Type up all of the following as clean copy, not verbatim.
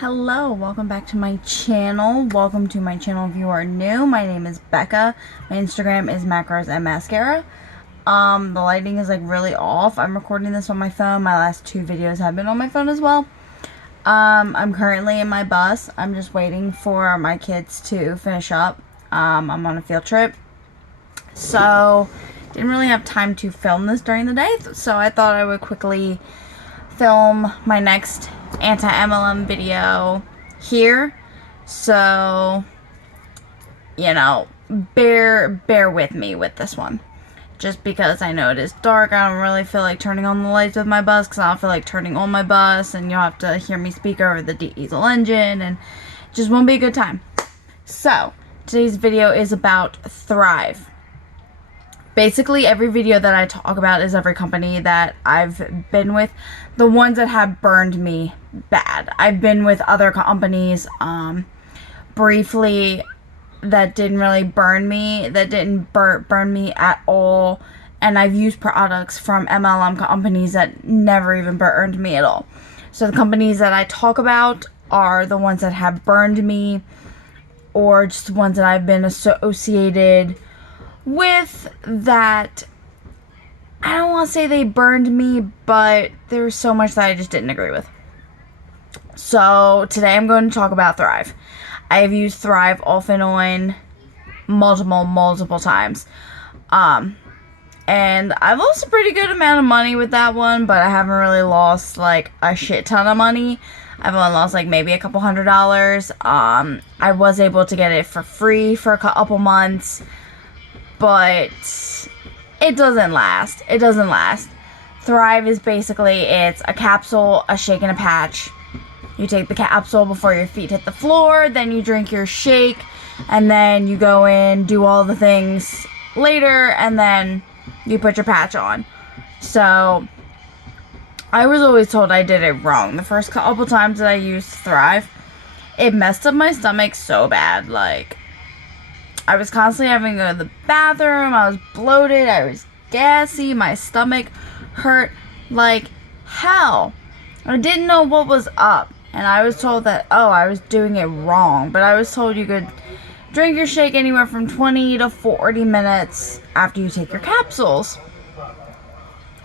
Hello, welcome back to my channel. Welcome to my channel if you are new. My name is Becca. My Instagram is macros.and.mascara. The lighting is like really off. I'm recording this on my phone. My last two videos have been on my phone as well. I'm currently in my bus. I'm just waiting for my kids to finish up. I'm on a field trip. So, didn't really have time to film this during the day. So I thought I would quickly film my next Antimlm video here, so you know, bear with me with this one, just because I know it is dark. I don't really feel like turning on the lights with my bus, because I don't feel like turning on my bus and you'll have to hear me speak over the diesel engine and it just won't be a good time. So today's video is about Thrive. Basically, every video that I talk about is every company that I've been with. The ones that have burned me bad. I've been with other companies, briefly, that didn't really burn me. That didn't burn me at all. And I've used products from MLM companies that never even burned me at all. So the companies that I talk about are the ones that have burned me, or just the ones that I've been associated with that. I don't want to say they burned me, but there was so much that I just didn't agree with. So today I'm going to talk about Thrive. I have used Thrive off and on multiple times. And I've lost a pretty good amount of money with that one, but I haven't really lost like a shit ton of money. I've only lost like maybe a couple $100. I was able to get it for free for a couple months, but it doesn't last. It doesn't last. Thrive is basically, it's a capsule, a shake, and a patch. You take the capsule before your feet hit the floor, then you drink your shake, and then you go in, do all the things later, and then you put your patch on. So, I was always told I did it wrong. The first couple times that I used Thrive, it messed up my stomach so bad. Like, I was constantly having to go to the bathroom, I was bloated, I was gassy, my stomach hurt like hell. I didn't know what was up, and I was told that, oh, I was doing it wrong, but I was told you could drink your shake anywhere from 20 to 40 minutes after you take your capsules,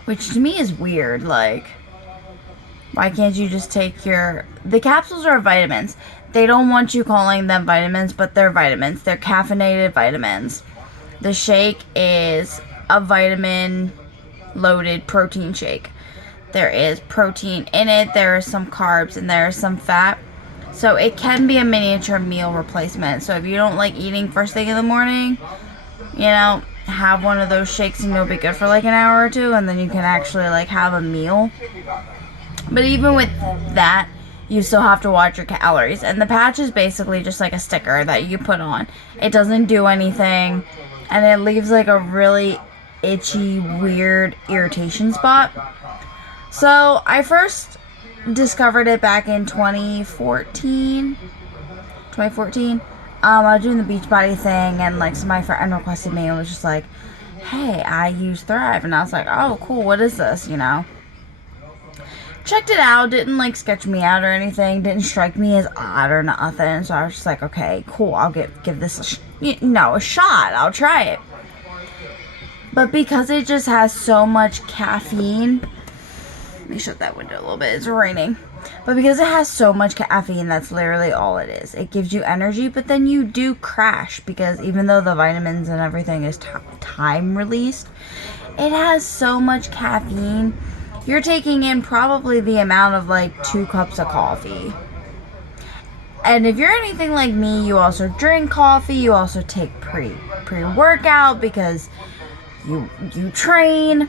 which to me is weird. Like, why can't you just take the capsules are vitamins. They don't want you calling them vitamins, but they're vitamins. They're caffeinated vitamins. The shake is a vitamin-loaded protein shake. There is protein in it, there are some carbs, and there is some fat. So it can be a miniature meal replacement. So if you don't like eating first thing in the morning, you know, have one of those shakes and you'll be good for like an hour or two, and then you can actually like have a meal. But even with that, you still have to watch your calories. And the patch is basically just like a sticker that you put on. It doesn't do anything, and it leaves like a really itchy, weird irritation spot. So I first discovered it back in 2014. I was doing the Beachbody thing, and like my friend requested me and was just like, hey, I use Thrive. And I was like, oh cool, what is this, you know? Checked it out, didn't like sketch me out or anything, didn't strike me as odd or nothing, so I was just like, okay, cool, I'll give this a shot, I'll try it. But because it just has so much caffeine, let me shut that window a little bit, it's raining. But because it has so much caffeine, that's literally all it is. It gives you energy, but then you do crash, because even though the vitamins and everything is time released, it has so much caffeine. You're taking in probably the amount of like 2 cups of coffee. And if you're anything like me, you also drink coffee, you also take pre-workout because you train,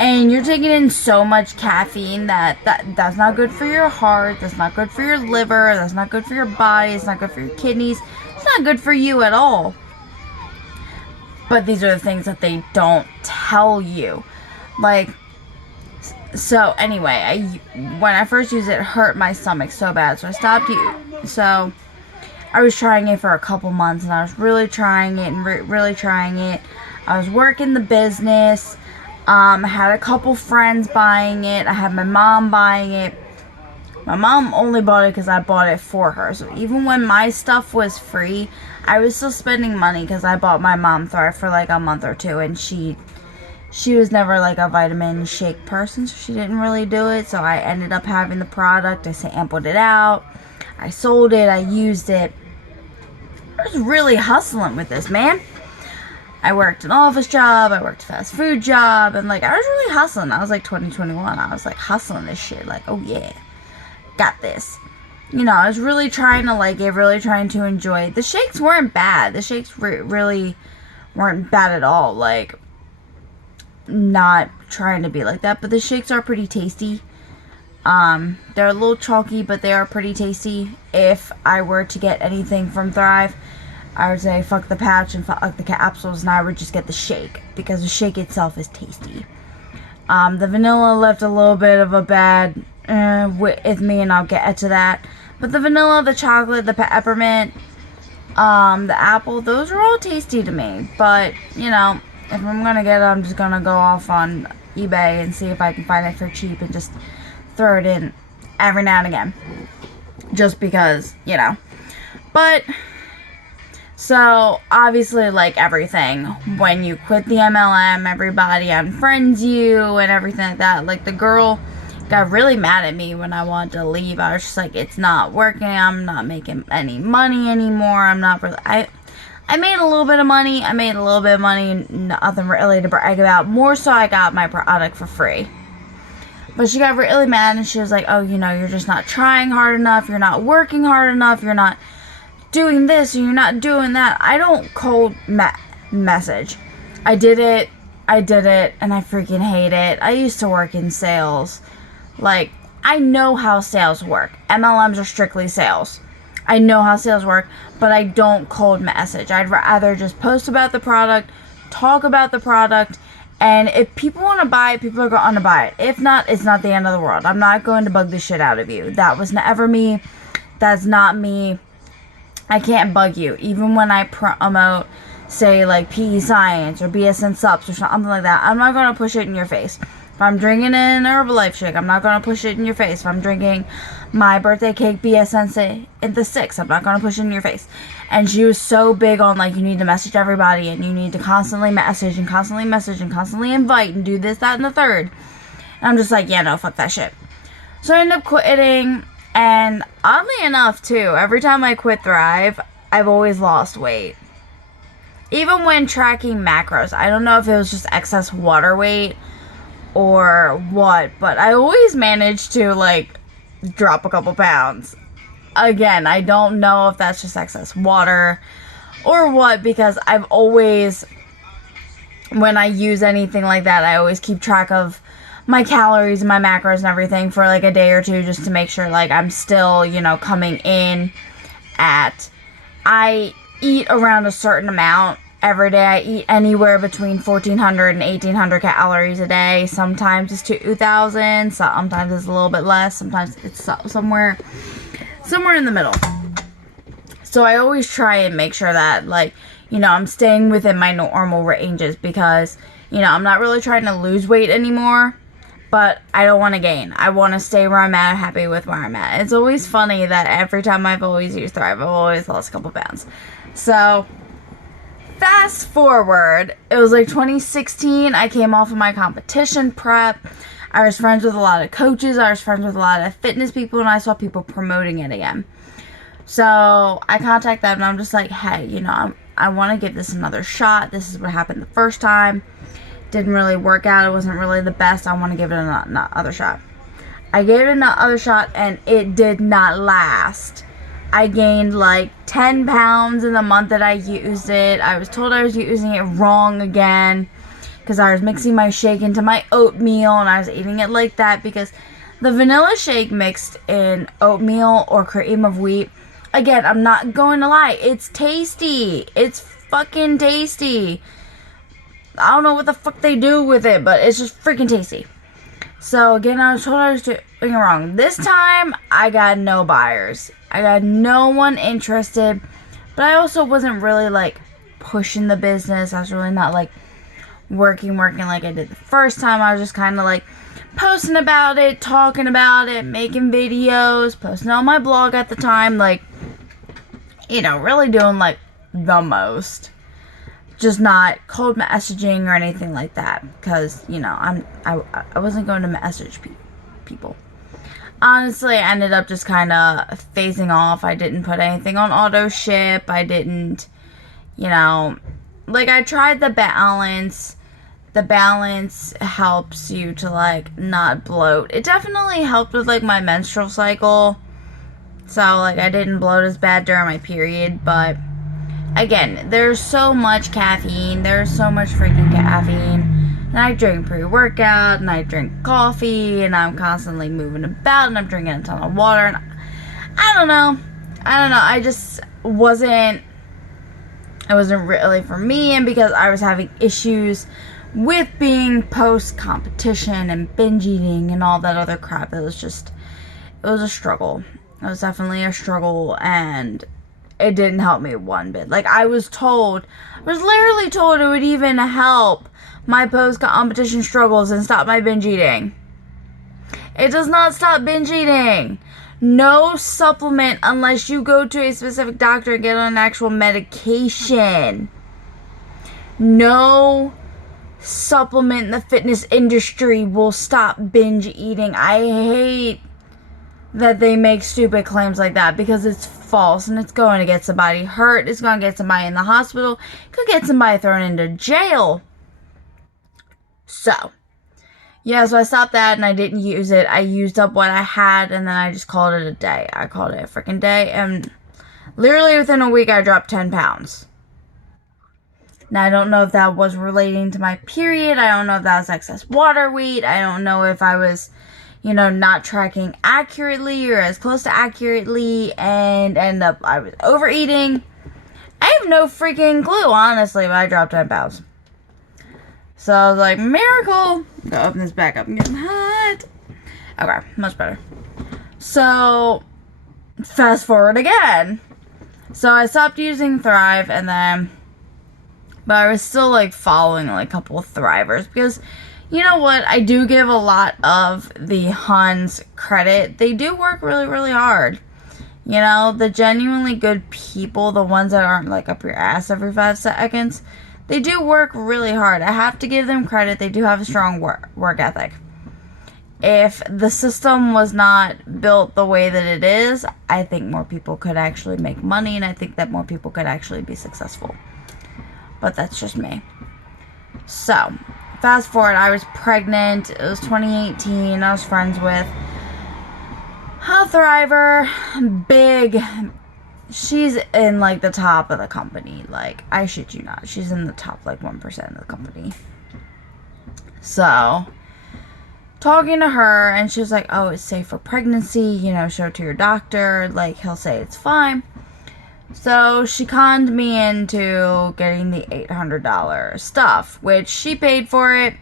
and you're taking in so much caffeine that's not good for your heart, that's not good for your liver, that's not good for your body, it's not good for your kidneys, it's not good for you at all. But these are the things that they don't tell you. Like, so anyway, when I first used it, it hurt my stomach so bad, so I stopped using. So I was trying it for a couple months, and I was really trying it and really trying it. I was working the business. I had a couple friends buying it. I had my mom buying it. My mom only bought it because I bought it for her. So even when my stuff was free, I was still spending money because I bought my mom Thrive for like a month or two, and she was never like a vitamin shake person, so she didn't really do it. So I ended up having the product. I sampled it out. I sold it. I used it. I was really hustling with this, man. I worked an office job. I worked a fast food job. And like, I was really hustling. I was like 2021. I was like hustling this shit. Like, oh yeah, got this. You know, I was really trying to like it, really trying to enjoy it. The shakes weren't bad. The shakes really weren't bad at all. Like, not trying to be like that, but the shakes are pretty tasty. They're a little chalky, but they are pretty tasty. If I were to get anything from Thrive, I would say fuck the patch and fuck the capsules, and I would just get the shake, because the shake itself is tasty. The vanilla left a little bit of a bad with me, and I'll get to that. But the vanilla, the chocolate, the peppermint, the apple, those are all tasty to me. But, you know, if I'm gonna get it, I'm just gonna go off on eBay and see if I can find it for cheap and just throw it in every now and again. Just because, you know. But, so, obviously, like everything, when you quit the MLM, everybody unfriends you and everything like that. Like, the girl got really mad at me when I wanted to leave. I was just like, it's not working. I'm not making any money anymore. I'm not really... I made a little bit of money. Nothing really to brag about. More so, I got my product for free. But she got really mad, and she was like, oh, you know, you're just not trying hard enough. You're not working hard enough. You're not doing this, or you're not doing that. I don't cold message. I did it, and I freaking hate it. I used to work in sales. Like, I know how sales work. MLMs are strictly sales. I know how sales work, but I don't cold message. I'd rather just post about the product, talk about the product, and if people want to buy it, people are going to buy it. If not, it's not the end of the world. I'm not going to bug the shit out of you. That was never me. That's not me. I can't bug you. Even when I promote, say, like PE Science or BSN Subs or something like that, I'm not going to push it in your face. If I'm drinking an Herbalife shake, I'm not going to push it in your face. If I'm drinking my birthday cake BSN in the 6, I'm not going to push it in your face. And she was so big on, like, you need to message everybody, and you need to constantly message and constantly invite and do this, that, and the third. And I'm just like, yeah, no, fuck that shit. So I ended up quitting, and oddly enough, too, every time I quit Thrive, I've always lost weight. Even when tracking macros, I don't know if it was just excess water weight or what, but I always managed to, like, drop a couple pounds. Again, I don't know if that's just excess water or what, because I've always, when I use anything like that, I always keep track of my calories and my macros and everything for like a day or two, just to make sure like I'm still, you know, coming in at, I eat around a certain amount every day. I eat anywhere between 1,400 and 1,800 calories a day. Sometimes it's 2,000, sometimes it's a little bit less, sometimes it's somewhere in the middle. So I always try and make sure that, like, you know, I'm staying within my normal ranges, because, you know, I'm not really trying to lose weight anymore, but I don't want to gain. I want to stay where I'm at, happy with where I'm at. It's always funny that every time I've always used Thrive, I've always lost a couple pounds. So, fast forward, it was like 2016, I came off of my competition prep. I was friends with a lot of coaches, I was friends with a lot of fitness people, and I saw people promoting it again. So, I contacted them, and I'm just like, hey, you know, I want to give this another shot. This is what happened the first time. Didn't really work out. It wasn't really the best. I want to give it another shot. I gave it another shot, and it did not last. I gained like 10 pounds in the month that I used it. I was told I was using it wrong again, because I was mixing my shake into my oatmeal, and I was eating it like that, because the vanilla shake mixed in oatmeal or cream of wheat, again, I'm not going to lie, it's tasty. It's fucking tasty. I don't know what the fuck they do with it, but it's just freaking tasty. So, again, I was told I was doing it wrong. This time, I got no buyers. I got no one interested. But I also wasn't really, like, pushing the business. I was really not, like, working like I did the first time. I was just kind of, like, posting about it, talking about it, making videos, posting on my blog at the time, like, you know, really doing like the most. Just not cold messaging or anything like that, because, you know, I wasn't going to message people. Honestly, I ended up just kind of phasing off. I didn't put anything on auto ship. I didn't, you know, like, I tried the balance. The balance helps you to, like, not bloat. It definitely helped with, like, my menstrual cycle. So, like, I didn't bloat as bad during my period. But, again, there's so much caffeine. There's so much freaking caffeine. And I drink pre-workout. And I drink coffee. And I'm constantly moving about. And I'm drinking a ton of water. And I don't know. I just wasn't... It wasn't really for me. And because I was having issues with being post-competition and binge eating and all that other crap, it was a struggle. It was definitely a struggle, and it didn't help me one bit. Like, I was literally told it would even help my post-competition struggles and stop my binge eating. It does not stop binge eating. No supplement unless you go to a specific doctor and get on an actual medication. No supplement in the fitness industry will stop binge eating. I hate that they make stupid claims like that, because it's false and it's going to get somebody hurt. It's going to get somebody in the hospital. It could get somebody thrown into jail. So, yeah, so I stopped that and I didn't use it. I used up what I had and then I just called it a day. I called it a freaking day, and literally within a week I dropped 10 pounds. Now, I don't know if that was relating to my period. I don't know if that was excess water weight. I don't know if I was, you know, not tracking accurately or as close to accurately and I was overeating. I have no freaking clue, honestly, but I dropped 10 pounds. So I was like, miracle. Go open this back up. I'm getting hot. Okay, much better. So, fast forward again. So I stopped using Thrive, and then... But I was still, like, following, like, a couple of Thrivers. Because, you know what? I do give a lot of the Huns credit. They do work really, really hard. You know, the genuinely good people, the ones that aren't, like, up your ass every 5 seconds, they do work really hard. I have to give them credit. They do have a strong work ethic. If the system was not built the way that it is, I think more people could actually make money, and I think that more people could actually be successful. But that's just me. So, fast forward, I was pregnant. It was 2018. I was friends with a Thriver. Big. She's in, like, the top of the company. Like, I shit you not. She's in the top, like, 1% of the company. So, talking to her, and she was like, oh, it's safe for pregnancy. You know, show it to your doctor. Like, he'll say it's fine. So, she conned me into getting the $800 stuff, which she paid for it.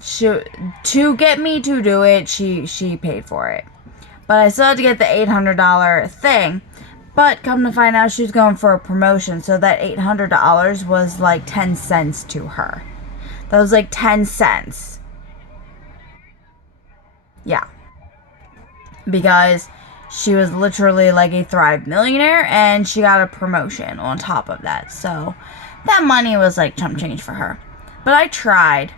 To get me to do it, she paid for it. But I still had to get the $800 thing. But come to find out, she was going for a promotion. So that $800 was like 10 cents to her. That was like 10 cents. Yeah. Because she was literally like a Thrive millionaire, and she got a promotion on top of that. So that money was like chump change for her. But I tried.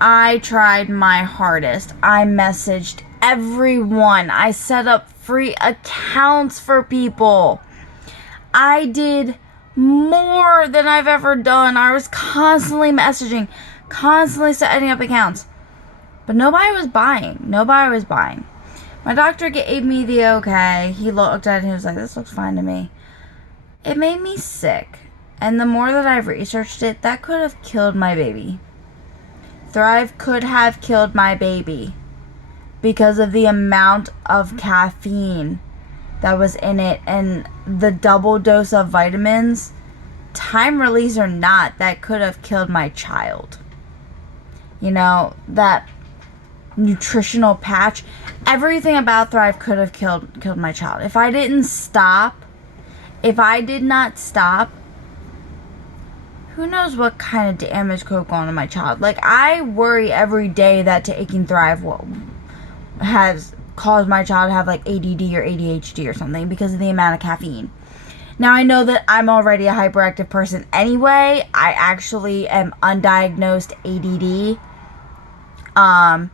I tried my hardest. I messaged everyone. I set up free accounts for people. I did more than I've ever done. I was constantly messaging, constantly setting up accounts. But nobody was buying. Nobody was buying. My doctor gave me the okay. He looked at it and he was like, this looks fine to me. It made me sick. And the more that I've researched it, that could have killed my baby. Thrive could have killed my baby because of the amount of caffeine that was in it and the double dose of vitamins. Time release or not, that could have killed my child. You know, that nutritional patch, everything about Thrive could have killed my child. If I did not stop, who knows what kind of damage could go on to my child. Like, I worry every day that Taking Thrive has caused my child to have like ADD or ADHD or something because of the amount of caffeine. Now, I know that I'm already a hyperactive person anyway. I actually am undiagnosed ADD. I'm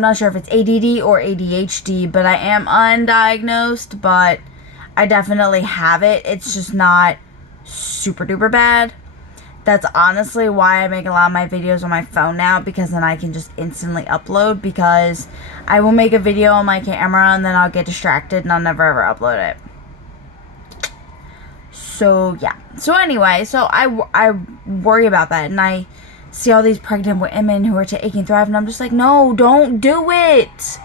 not sure if it's ADD or ADHD, but I am undiagnosed, but I definitely have it. It's just not super duper bad. That's honestly why I make a lot of my videos on my phone now, because then I can just instantly upload, because I will make a video on my camera and then I'll get distracted and I'll never ever upload it. So yeah. So anyway, so I worry about that, and I see all these pregnant women who are taking Thrive, and I'm just like, no, don't do it.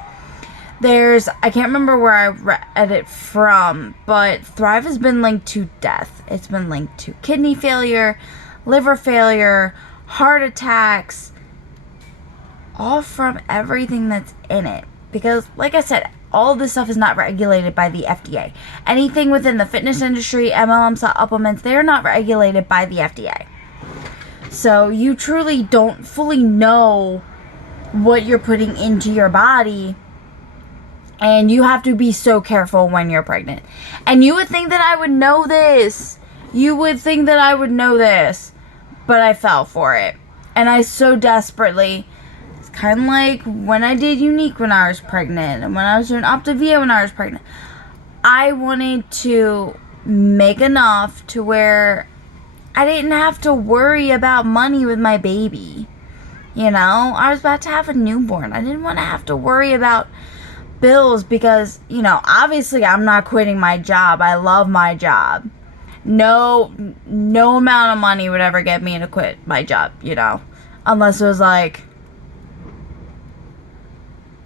I can't remember where I read it from, but Thrive has been linked to death. It's been linked to kidney failure, liver failure, heart attacks, all from everything that's in it. Because, like I said, all of this stuff is not regulated by the FDA. Anything within the fitness industry, MLM supplements, they're not regulated by the FDA. So you truly don't fully know what you're putting into your body. And you have to be so careful when you're pregnant. And you would think that I would know this. You would think that I would know this. But I fell for it. And I so desperately... It's kind of like when I did Unique when I was pregnant. And when I was doing Optavia when I was pregnant. I wanted to make enough to where I didn't have to worry about money with my baby. You know? I was about to have a newborn. I didn't want to have to worry about bills because, you know, obviously I'm not quitting my job. I love my job. No amount of money would ever get me to quit my job, you know, unless it was like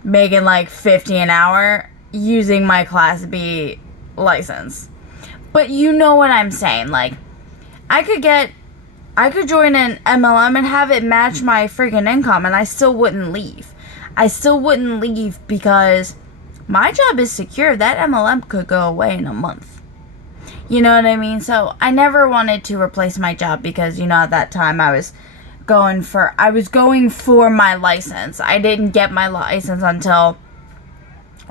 making like $50 an hour using my Class B license. But you know what I'm saying. Like, I could join an MLM and have it match my freaking income, and I still wouldn't leave. I still wouldn't leave because my job is secure. That MLM could go away in a month. You know what I mean? So I never wanted to replace my job because, you know, at that time I was going for my license. I didn't get my license until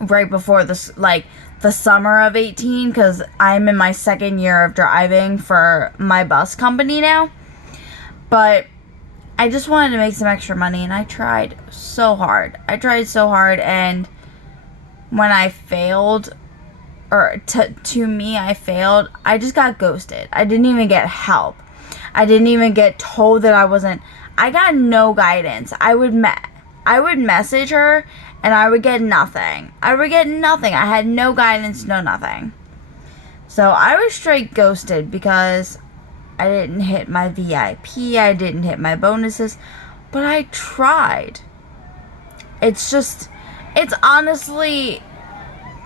right before this, like the summer of 18, because I'm in my second year of driving for my bus company now. But I just wanted to make some extra money, and I tried so hard. And when I failed, or to me, I failed, I just got ghosted. I didn't even get help. I didn't even get told that I got no guidance. I would message her, and I would get nothing. I had no guidance, no nothing. So I was straight ghosted because I didn't hit my VIP. I didn't hit my bonuses. But I tried. It's honestly,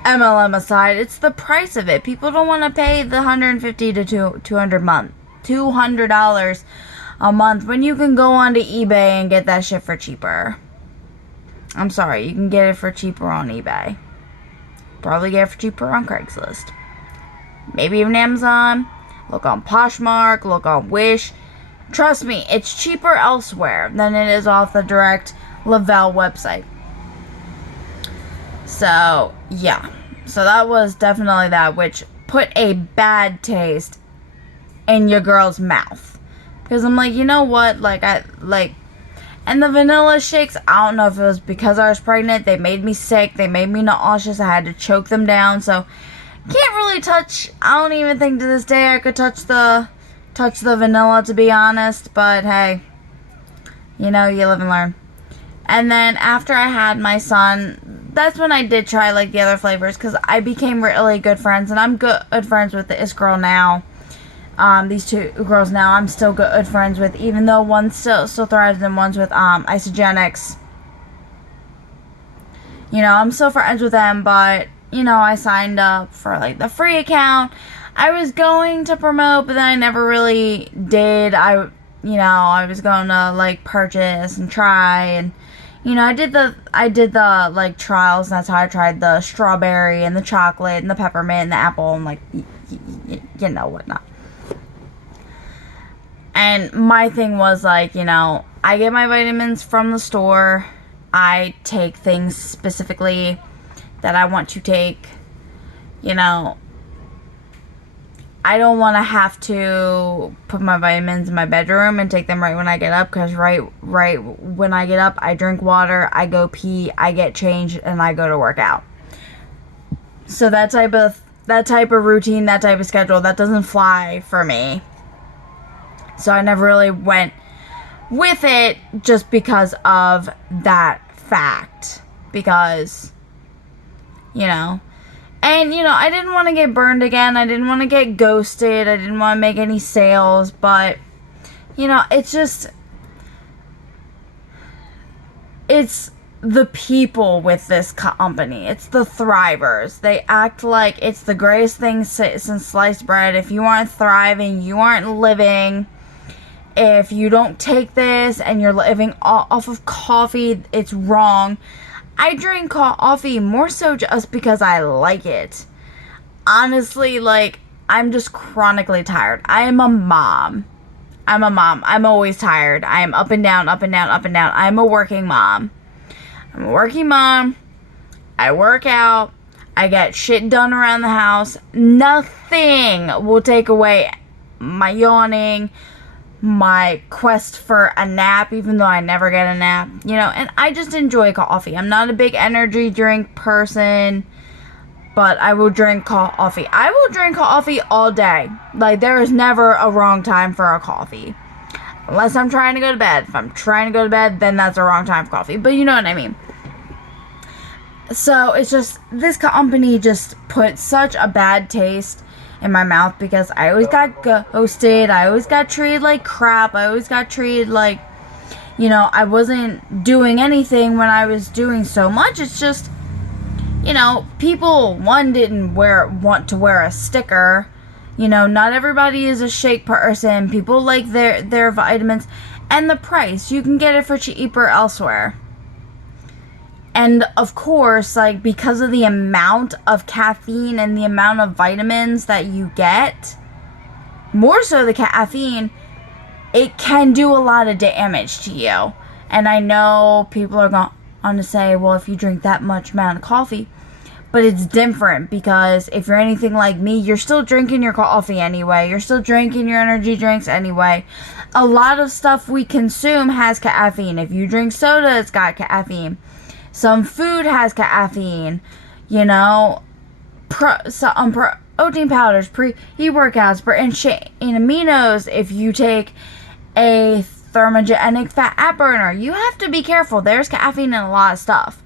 MLM aside, it's the price of it. People don't want to pay the $150 to $200 a month when you can go onto eBay and get that shit for cheaper. I'm sorry, you can get it for cheaper on eBay. Probably get it for cheaper on Craigslist. Maybe even Amazon. Look on Poshmark, look on Wish. Trust me, it's cheaper elsewhere than it is off the direct Lavelle website. So, yeah. So that was definitely that, which put a bad taste in your girl's mouth. Because I'm like, you know what? And the vanilla shakes, I don't know if it was because I was pregnant. They made me sick. They made me nauseous. I had to choke them down. So, can't really touch. I don't even think to this day I could touch the vanilla, to be honest. But hey, you know, you live and learn. And then after I had my son, that's when I did try like the other flavors, because I became really good friends, and I'm good friends with this girl now. These two girls now I'm still good friends with, even though one still thrives and one's with Isogenics. You know, I'm still friends with them, but you know, I signed up for like the free account. I was going to promote, but then I never really did. I was going to like purchase and try, and you know, I did the like trials, and that's how I tried the strawberry and the chocolate and the peppermint and the apple and like you know whatnot. And my thing was like, you know, I get my vitamins from the store. I take things specifically that I want to take. You know, I don't want to have to put my vitamins in my bedroom and take them right when I get up, because right when I get up, I drink water, I go pee, I get changed, and I go to work out. So that type of routine, that type of schedule, that doesn't fly for me. So I never really went with it just because of that fact. Because, you know, and, you know, I didn't want to get burned again. I didn't want to get ghosted. I didn't want to make any sales. But, you know, it's just, it's the people with this company. It's the thrivers. They act like it's the greatest thing since sliced bread. If you aren't thriving, you aren't living. If you don't take this and you're living off of coffee, it's wrong. I drink coffee more so just because I like it. Honestly, like, I'm just chronically tired. I am a mom. I'm always tired. I am up and down, up and down, up and down. I'm a working mom. I'm a working mom. I work out. I get shit done around the house. Nothing will take away my yawning, my quest for a nap, even though I never get a nap, you know. And I just enjoy coffee. I'm not a big energy drink person, but I will drink coffee. I will drink coffee all day. Like, there is never a wrong time for a coffee, unless I'm trying to go to bed. If I'm trying to go to bed, then that's a wrong time for coffee, but you know what I mean. So it's just, this company just put such a bad taste in my mouth, because I always got ghosted. I always got treated like crap. I always got treated like, you know, I wasn't doing anything when I was doing so much. It's just, you know, people, one, didn't want to wear a sticker. You know, not everybody is a shake person. People like their vitamins. And the price, you can get it for cheaper elsewhere. And of course, like, because of the amount of caffeine and the amount of vitamins that you get, more so the caffeine, it can do a lot of damage to you. And I know people are going to say, well, if you drink that much amount of coffee, but it's different, because if you're anything like me, you're still drinking your coffee anyway. You're still drinking your energy drinks anyway. A lot of stuff we consume has caffeine. If you drink soda, it's got caffeine. Some food has caffeine, you know, some protein powders, pre-workouts, and aminos. If you take a thermogenic fat burner, you have to be careful. There's caffeine in a lot of stuff.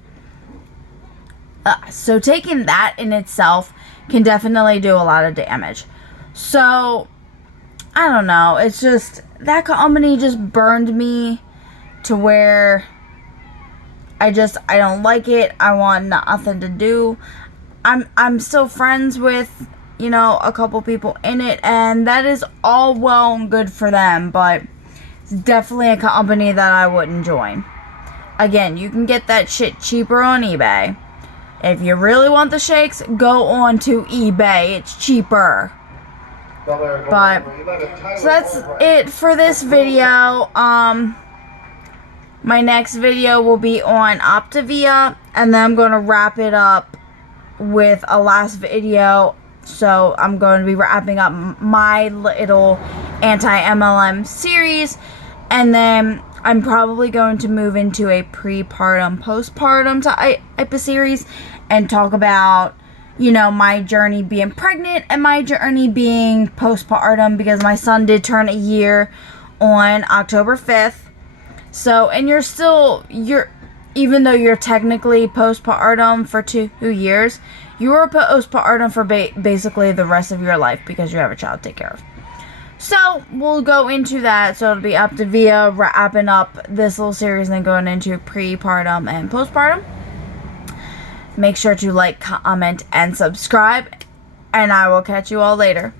So taking that in itself can definitely do a lot of damage. So, I don't know. It's just, that company just burned me to where I don't like it. I want nothing to do. I'm still friends with, you know, a couple people in it, and that is all well and good for them, but it's definitely a company that I wouldn't join. Again, you can get that shit cheaper on eBay. If you really want the shakes, go on to eBay. It's cheaper. But, so that's it for this video. My next video will be on Optavia, and then I'm going to wrap it up with a last video. So I'm going to be wrapping up my little anti-MLM series, and then I'm probably going to move into a prepartum, postpartum type of series, and talk about, you know, my journey being pregnant and my journey being postpartum, because my son did turn a year on October 5th. So, and even though you're technically postpartum for 2 years, you are postpartum for basically the rest of your life, because you have a child to take care of. So, we'll go into that. So, it'll be up to Via wrapping up this little series and then going into prepartum and postpartum. Make sure to like, comment, and subscribe. And I will catch you all later.